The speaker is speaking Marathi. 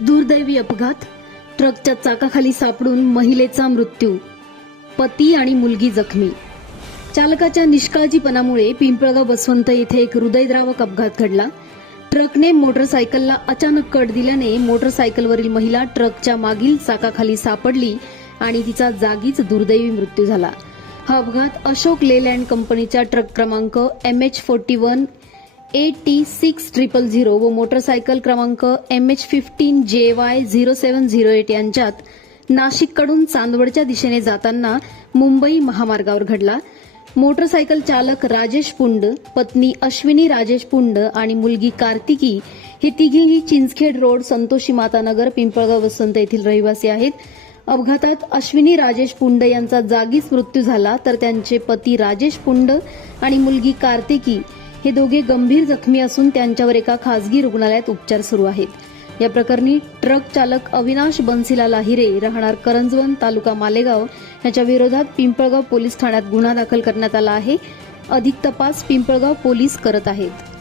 दुर्दैवी अपघात. ट्रकच्या चाकाखाली सापडून महिलेचा मृत्यू. पती आणि मुलगी जखमी. चालकाच्या निष्काळजीपणामुळे पिंपळगाव बसवंत येथे एक हृदयद्रावक अपघात घडला. ट्रकने मोटरसायकलला अचानक कट दिल्याने मोटरसायकलवरील महिला ट्रकच्या मागील चाकाखाली सापडली आणि तिचा जागीच दुर्दैवी मृत्यू झाला. हा अपघात अशोक लेलँड कंपनीच्या ट्रक क्रमांक M H forty one A T six triple zero व मोटरसायकल क्रमांक M H fifteen J Y zero seven zero eight यांच्यात नाशिककडून चांदवडच्या दिशेने जाताना मुंबई महामार्गावर घडला. मोटरसायकल चालक राजेश पुंड पत्नी अश्विनी राजेश पुंड आणि मुलगी कार्तिकी हे तिघीही चिंचखेड रोड संतोषी मातानगर पिंपळगाव वसंत येथील रहिवासी आहेत. अपघातात अश्विनी राजेश पुंड यांचा जागीच मृत्यू झाला तर त्यांचे पती राजेश पुंड आणि मुलगी कार्तिकी हे दोघे गंभीर जखमी असून त्यांच्यावर एका खासगी रुग्णालयात उपचार सुरू आहेत. या प्रकरणी ट्रक चालक अविनाश बन्सीला लाहिरे राहणार करंजवन तालुका मालेगाव याच्या विरोधात पिंपळगाव पोलीस ठाण्यात गुन्हा दाखल करण्यात आला आहे. अधिक तपास पिंपळगाव पोलीस करत आहेत.